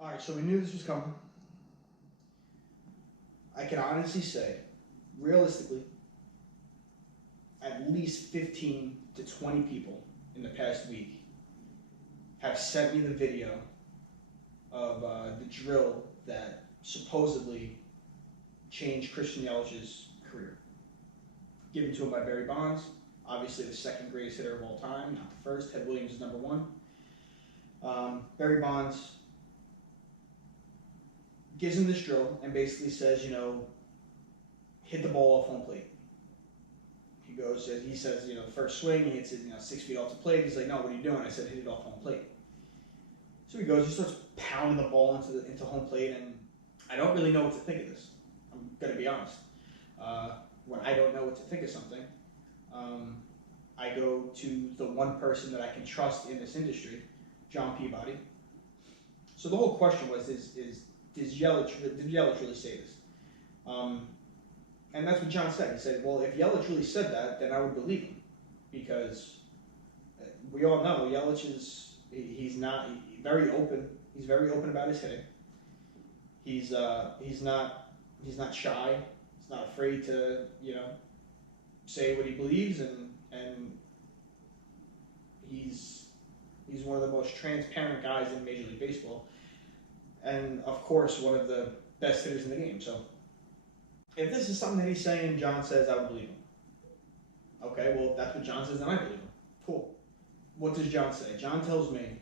All right, so we knew this was coming. I can honestly say, realistically, at least 15 to 20 people in the past week have sent me the video of the drill that supposedly changed Christian Yelich's career. Given to him by Barry Bonds, obviously the second greatest hitter of all time, not the first. Ted Williams is number one. Barry Bonds gives him this drill and basically says, hit the ball off home plate. He says, the first swing, he hits it, 6 feet off the plate. He's like, no, what are you doing? I said, hit it off home plate. So he starts pounding the ball into home plate, and I don't really know what to think of this. I'm going to be honest. When I don't know what to think of something, I go to the one person that I can trust in this industry, John Peabody. So the whole question was, did Yelich really say this? And that's what John said. He said, well, if Yelich really said that, then I would believe him. Because we all know Yelich he's very open. He's very open about his hitting. He's not shy. He's not afraid to, say what he believes, and he's one of the most transparent guys in Major League Baseball. And of course, one of the best hitters in the game. So if this is something that he's saying, John says, I would believe him. Okay, well, if that's what John says, then I believe him. Cool. What does John say? John tells me,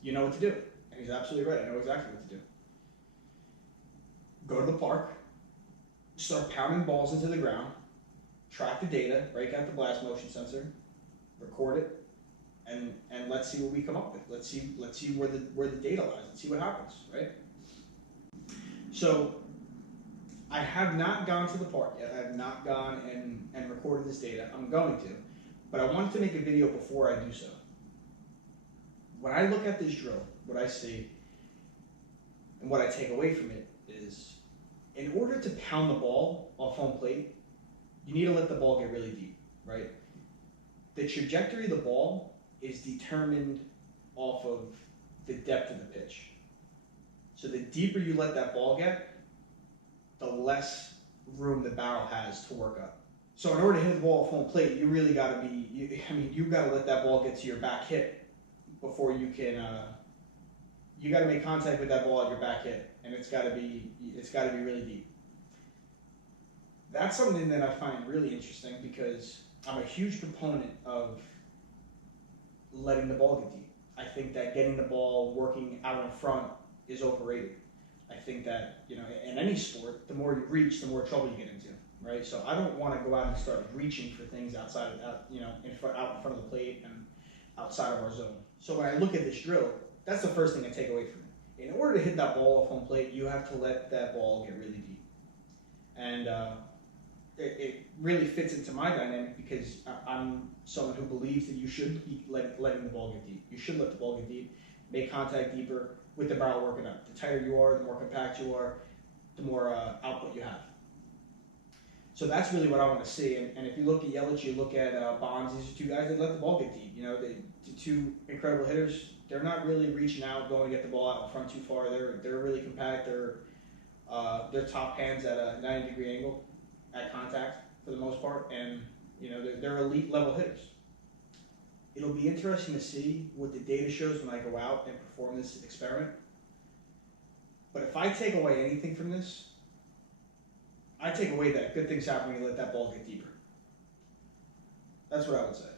you know what to do. And he's absolutely right. I know exactly what to do. Go to the park, start pounding balls into the ground, track the data, break out the blast motion sensor, record it, and let's see what we come up with. Let's see where the data lies. Let's see what happens, right? So I have not gone to the park yet. I have not gone and recorded this data. I'm going to, but I wanted to make a video before I do so. When I look at this drill, what I see and what I take away from it is, in order to pound the ball off home plate, you need to let the ball get really deep, right? The trajectory of the ball is determined off of the depth of the pitch. So the deeper you let that ball get, the less room the barrel has to work up. So in order to hit the ball off home plate, you really got to you've got to let that ball get to your back hip before you can. You got to make contact with that ball at your back hip, and it's got to be really deep. That's something that I find really interesting because I'm a huge proponent of letting the ball get deep. I think that getting the ball working out in front is overrated. I think that, in any sport, the more you reach, the more trouble you get into, right? So I don't want to go out and start reaching for things out in front of the plate and outside of our zone. So when I look at this drill, that's the first thing I take away from it. In order to hit that ball off home plate, you have to let that ball get really deep. And it really fits into my dynamic because I'm someone who believes that you should be letting the ball get deep. You should let the ball get deep, make contact deeper with the barrel working up. The tighter you are, the more compact you are, the more output you have. So that's really what I want to see. And if you look at Yelich, you look at Bonds, these are two guys that let the ball get deep. The two incredible hitters, they're not really reaching out, going to get the ball out in front too far. They're really compact. They're top hands at a 90-degree angle at contact for the most part, and they're elite level hitters. It'll be interesting to see what the data shows when I go out and perform this experiment. But if I take away anything from this, I take away that good things happen when you let that ball get deeper. That's what I would say.